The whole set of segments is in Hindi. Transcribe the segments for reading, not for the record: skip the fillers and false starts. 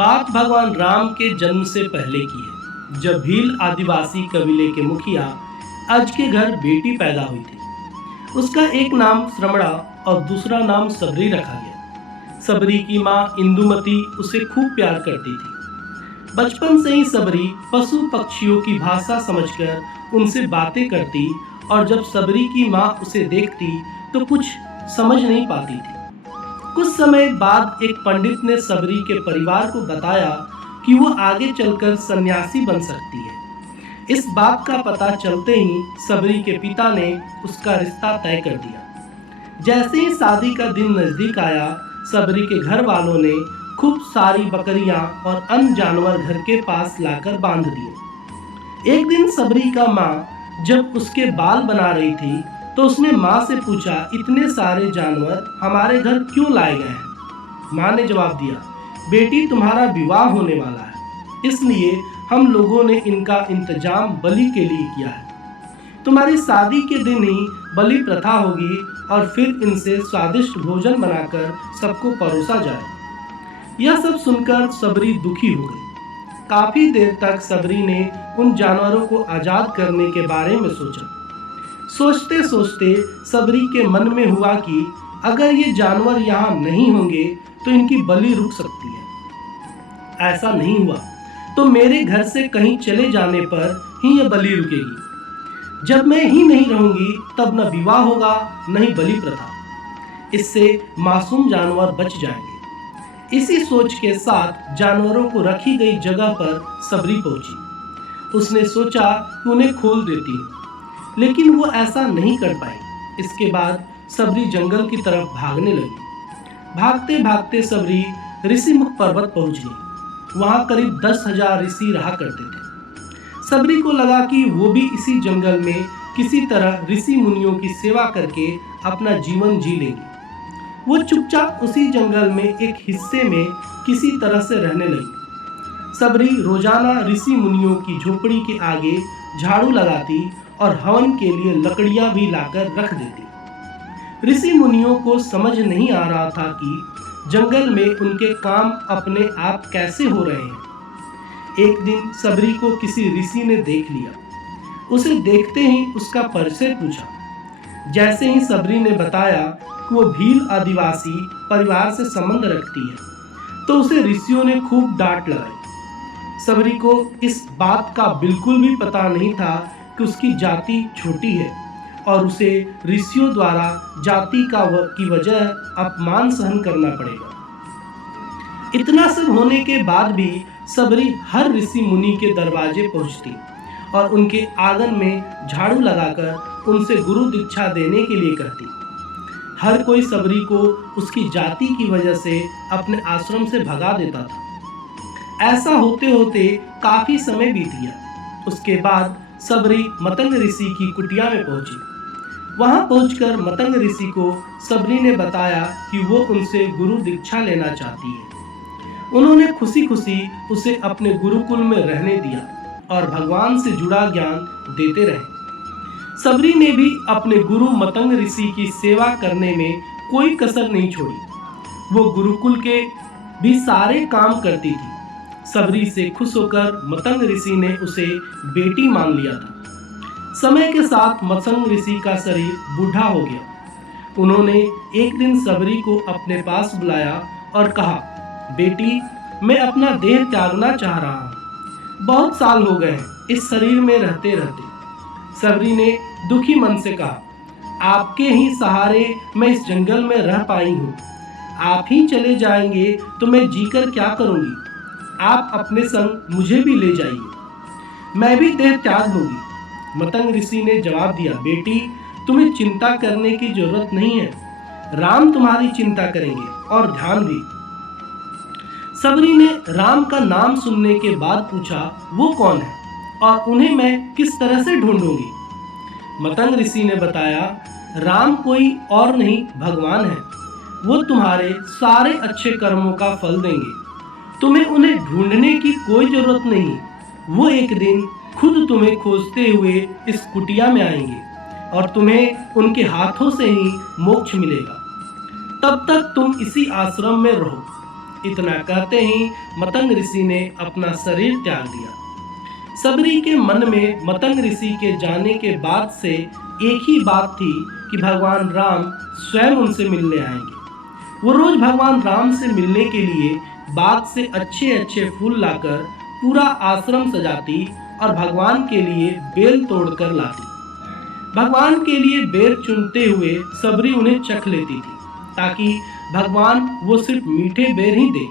बात भगवान राम के जन्म से पहले की है, जब भील आदिवासी कबीले के मुखिया अज के घर बेटी पैदा हुई थी। उसका एक नाम श्रमणा और दूसरा नाम सबरी रखा गया। सबरी की माँ इंदुमती उसे खूब प्यार करती थी। बचपन से ही सबरी पशु पक्षियों की भाषा समझकर उनसे बातें करती और जब सबरी की माँ उसे देखती तो कुछ समझ नहीं पाती थी। कुछ समय बाद एक पंडित ने सबरी के परिवार को बताया कि वो आगे चलकर सन्यासी बन सकती है। इस बात का पता चलते ही सबरी के पिता ने उसका रिश्ता तय कर दिया। जैसे ही शादी का दिन नजदीक आया, सबरी के घर वालों ने खूब सारी बकरियां और अन्य जानवर घर के पास लाकर बांध दिए। एक दिन सबरी का माँ जब उसके बाल बना रही थी तो उसने माँ से पूछा, इतने सारे जानवर हमारे घर क्यों लाए गए हैं? माँ ने जवाब दिया, बेटी तुम्हारा विवाह होने वाला है, इसलिए हम लोगों ने इनका इंतजाम बलि के लिए किया है। तुम्हारी शादी के दिन ही बलि प्रथा होगी और फिर इनसे स्वादिष्ट भोजन बनाकर सबको परोसा जाए। यह सब सुनकर सबरी दुखी हो गई। काफी देर तक सबरी ने उन जानवरों को आजाद करने के बारे में सोचा। सोचते सोचते सबरी के मन में हुआ कि अगर ये जानवर यहाँ नहीं होंगे तो इनकी बलि रुक सकती है। ऐसा नहीं हुआ तो मेरे घर से कहीं चले जाने पर ही यह बलि रुकेगी। जब मैं ही नहीं रहूंगी तब न विवाह होगा न ही बलि प्रथा। इससे मासूम जानवर बच जाएंगे। इसी सोच के साथ जानवरों को रखी गई जगह पर सबरी पहुंची। उसने सोचा कि उन्हें खोल देती हूँ, लेकिन वो ऐसा नहीं कर पाई। इसके बाद सबरी जंगल की तरफ भागने लगी। भागते भागते सबरी ऋषिमुख पर्वत पहुंच गई। वहां करीब 10,000 ऋषि रहा करते थे। सबरी को लगा कि वो भी इसी जंगल में किसी तरह ऋषि मुनियों की सेवा करके अपना जीवन जी लेगी। वो चुपचाप उसी जंगल में एक हिस्से में किसी तरह से रहने लगी। सबरी रोजाना ऋषि मुनियों की झोपड़ी के आगे झाड़ू लगाती और हवन के लिए लकड़ियां भी लाकर रख देती। ऋषि मुनियों को समझ नहीं आ रहा था कि जंगल में उनके काम अपने आप कैसे हो रहे हैं। एक दिन सबरी को किसी ऋषि ने देख लिया। उसे देखते ही उसका परिचय पूछा। जैसे ही सबरी ने बताया कि वो भील आदिवासी परिवार से संबंध रखती है तो उसे ऋषियों ने खूब डांट लगाई। सबरी को इस बात का बिल्कुल भी पता नहीं था कि उसकी जाति छोटी है और उसे ऋषियों द्वारा जाति की वजह अपमान सहन करना पड़ेगा। इतना सब होने के बाद भी सबरी हर ऋषि मुनि के दरवाजे पहुंचती और उनके आंगन में झाड़ू लगाकर उनसे गुरु दीक्षा देने के लिए कहती। हर कोई सबरी को उसकी जाति की वजह से अपने आश्रम से भगा देता था। ऐसा होते होते काफी समय बीत गया। उसके बाद सबरी मतंग ऋषि की कुटिया में पहुंची। वहां पहुंचकर मतंग ऋषि को सबरी ने बताया कि वो उनसे गुरु दीक्षा लेना चाहती है। उन्होंने खुशी खुशी उसे अपने गुरुकुल में रहने दिया और भगवान से जुड़ा ज्ञान देते रहे। सबरी ने भी अपने गुरु मतंग ऋषि की सेवा करने में कोई कसर नहीं छोड़ी। वो गुरुकुल के भी सारे काम करती थी। सबरी से खुश होकर मतंग ऋषि ने उसे बेटी मान लिया था। समय के साथ मतंग ऋषि का शरीर बूढ़ा हो गया। उन्होंने एक दिन सबरी को अपने पास बुलाया और कहा, बेटी, मैं अपना देह त्यागना चाह रहा हूँ। बहुत साल हो गए हैं इस शरीर में रहते रहते। सबरी ने दुखी मन से कहा, आपके ही सहारे मैं इस जंगल में रह पाई हूँ। आप ही चले जाएंगे तो मैं जीकर क्या करूँगी? आप अपने संग मुझे भी ले जाइए, मैं भी देह त्याग लूंगी। मतंग ऋषि ने जवाब दिया, बेटी, तुम्हें चिंता करने की जरूरत नहीं है। राम तुम्हारी चिंता करेंगे और ध्यान भी। सबरी ने राम का नाम सुनने के बाद पूछा, वो कौन है और उन्हें मैं किस तरह से ढूंढूंगी? मतंग ऋषि ने बताया, राम कोई और नहीं भगवान है। वो तुम्हारे सारे अच्छे कर्मों का फल देंगे। तुम्हें उन्हें ढूंढने की कोई जरूरत नहीं। वो एक दिन खुद तुम्हें खोजते हुए इस कुटिया में आएंगे और तुम्हें उनके हाथों से ही मोक्ष मिलेगा। तब तक तुम इसी आश्रम में रहो। इतना कहते ही मतंग ऋषि ने अपना शरीर त्याग दिया। सबरी के मन में मतंग ऋषि के जाने के बाद से एक ही बात थी कि भगवान राम स्वयं उनसे मिलने आएंगे। वो रोज भगवान राम से मिलने के लिए बाग से अच्छे अच्छे फूल लाकर पूरा आश्रम सजाती और भगवान के लिए बेल तोड़कर लाती। भगवान के लिए बेर चुनते हुए सबरी उन्हें चख लेती थी ताकि भगवान वो सिर्फ मीठे बेर ही दे।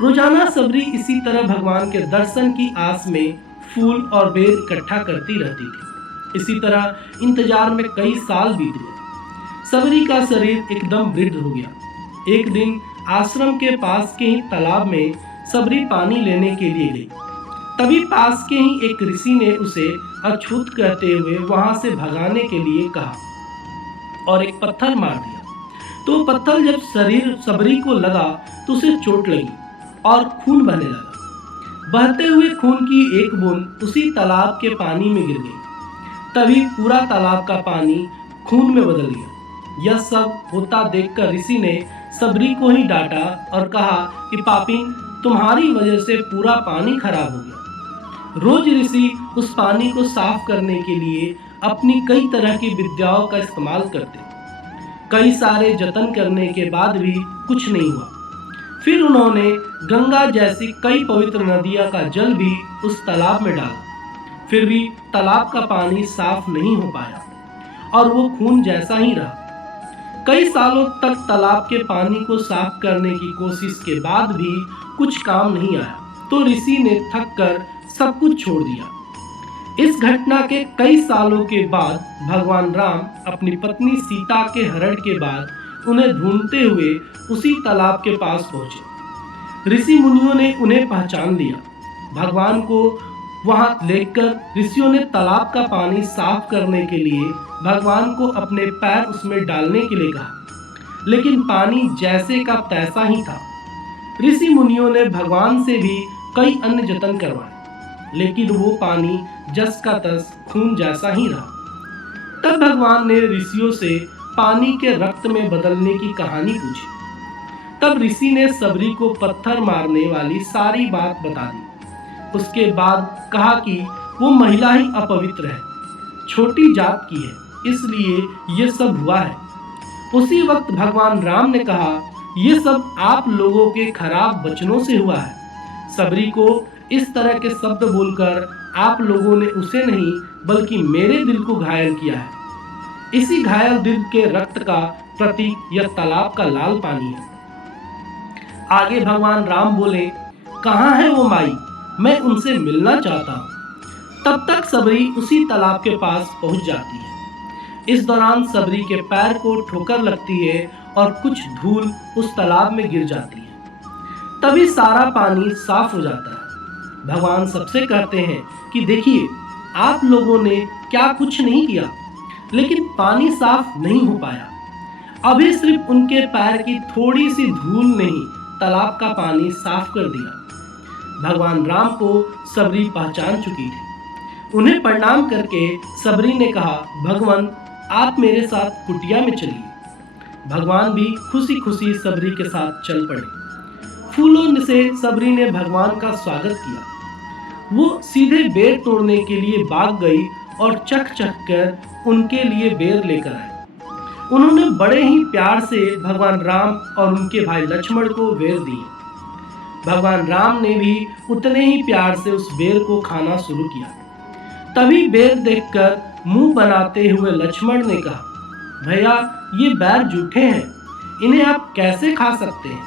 रोजाना सबरी इसी तरह भगवान के दर्शन की आस में फूल और बेर इकट्ठा करती रहती थी। इसी तरह इंतजार में कई साल बीत गए। सबरी का शरीर एकदम वृद्ध हो गया। एक दिन आश्रम के पास के ही तालाब में सबरी पानी लेने के लिए गई। तभी पास के ही एक ऋषि ने उसे अछूत कहते हुए वहां से भगाने के लिए कहा और एक पत्थर मार दिया। तो पत्थर जब शरीर सबरी को लगा तो उसे चोट लगी और खून बहने लगा। बहते हुए खून की एक बूंद उसी तालाब के पानी में गिर गई। तभी पूरा तालाब का पानी खून में बदल गया। यह सब होता देखकर ऋषि ने सबरी को ही डांटा और कहा कि पापिन, तुम्हारी वजह से पूरा पानी खराब हो गया। रोज ऋषि उस पानी को साफ करने के लिए अपनी कई तरह की विद्याओं का इस्तेमाल करते। कई सारे जतन करने के बाद भी कुछ नहीं हुआ। फिर उन्होंने गंगा जैसी कई पवित्र नदियों का जल भी उस तालाब में डाला। फिर भी तालाब का पानी साफ नहीं हो पाया और वो खून जैसा ही रहा। कई सालों तक तालाब के पानी को साफ करने की कोशिश के बाद भी कुछ काम नहीं आया। तो ऋषि ने थक कर सब कुछ छोड़ दिया। इस घटना के कई सालों के बाद भगवान राम अपनी पत्नी सीता के हरण के बाद उन्हें ढूंढते हुए उसी तालाब के पास पहुंचे। ऋषि मुनियों ने उन्हें पहचान लिया। भगवान को वहां लेकर ऋषियों ने तालाब का पानी साफ करने के लिए भगवान को अपने पैर उसमें डालने के लिए कहा, लेकिन पानी जैसे का तैसा ही था। ऋषि मुनियों ने भगवान से भी कई अन्य जतन करवाए, लेकिन वो पानी जस का तस खून जैसा ही रहा। तब भगवान ने ऋषियों से पानी के रक्त में बदलने की कहानी पूछी। तब ऋषि ने सबरी को पत्थर मारने वाली सारी बात बता दी। उसके बाद कहा कि वो महिला ही अपवित्र है, छोटी जात की है, इसलिए ये सब हुआ है। उसी वक्त भगवान राम ने कहा, ये सब आप लोगों के खराब वचनों से हुआ है। सबरी को इस तरह के शब्द बोलकर आप लोगों ने उसे नहीं बल्कि मेरे दिल को घायल किया है। इसी घायल दिल के रक्त का प्रतीक यह तालाब का लाल पानी है। आगे भगवान राम बोले, कहाँ है वो माई, मैं उनसे मिलना चाहता हूँ। तब तक सबरी उसी तालाब के पास पहुंच जाती है। इस दौरान सबरी के पैर को ठोकर लगती है और कुछ धूल उस तालाब में गिर जाती है। तभी सारा पानी साफ हो जाता है। भगवान सबसे कहते हैं कि देखिए, आप लोगों ने क्या कुछ नहीं किया, लेकिन पानी साफ नहीं हो पाया। अभी सिर्फ उनके पैर की थोड़ी सी धूल ने ही तालाब का पानी साफ कर दिया। भगवान राम को सबरी पहचान चुकी थी। उन्हें प्रणाम करके सबरी ने कहा, भगवान आप मेरे साथ कुटिया में चलिए। भगवान भी खुशी खुशी सबरी के साथ चल पड़े। फूलों से सबरी ने भगवान का स्वागत किया। वो सीधे बेर तोड़ने के लिए बाग गई और चख चख कर उनके लिए बेर लेकर आए। उन्होंने बड़े ही प्यार से भगवान राम और उनके भाई लक्ष्मण को बेर दिए। भगवान राम ने भी उतने ही प्यार से उस बेर को खाना शुरू किया। तभी बेर देखकर मुंह बनाते हुए लक्ष्मण ने कहा, भैया ये बेर जूठे हैं, इन्हें आप कैसे खा सकते हैं?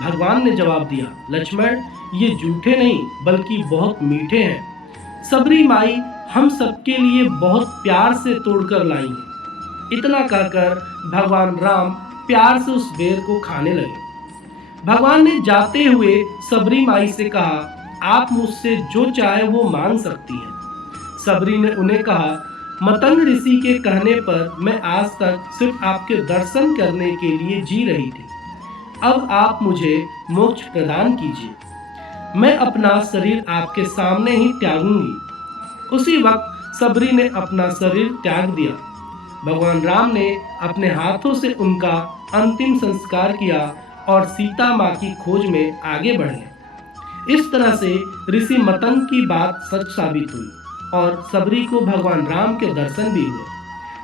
भगवान ने जवाब दिया, लक्ष्मण ये जूठे नहीं बल्कि बहुत मीठे हैं। सबरी माई हम सबके लिए बहुत प्यार से तोड़कर लाई है। इतना कहकर भगवान राम प्यार से उस बेर को खाने लगे। भगवान ने जाते हुए सबरी माई से कहा, आप मुझसे जो चाहे वो मांग सकती हैं। सबरी ने उन्हें कहा, मतंग ऋषि के कहने पर मैं आज तक सिर्फ आपके दर्शन करने के लिए जी रही थी। अब आप मुझे मोक्ष प्रदान कीजिए। मैं अपना शरीर आपके सामने ही त्यागूंगी। उसी वक्त सबरी ने अपना शरीर त्याग दिया। भगवान राम ने अपने हाथों से उनका अंतिम संस्कार किया और सीता माँ की खोज में आगे बढ़ गए। इस तरह से ऋषि मतंग की बात सच साबित हुई और सबरी को भगवान राम के दर्शन भी हुए।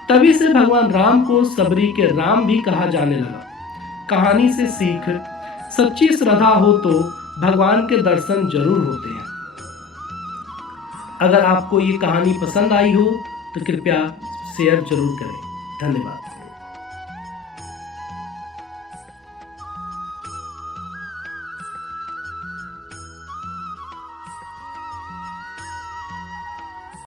तभी से भगवान राम को सबरी के राम भी कहा जाने लगा। कहानी से सीख, सच्ची श्रद्धा हो तो भगवान के दर्शन जरूर होते हैं। अगर आपको ये कहानी पसंद आई हो तो कृपया शेयर जरूर करें। धन्यवाद।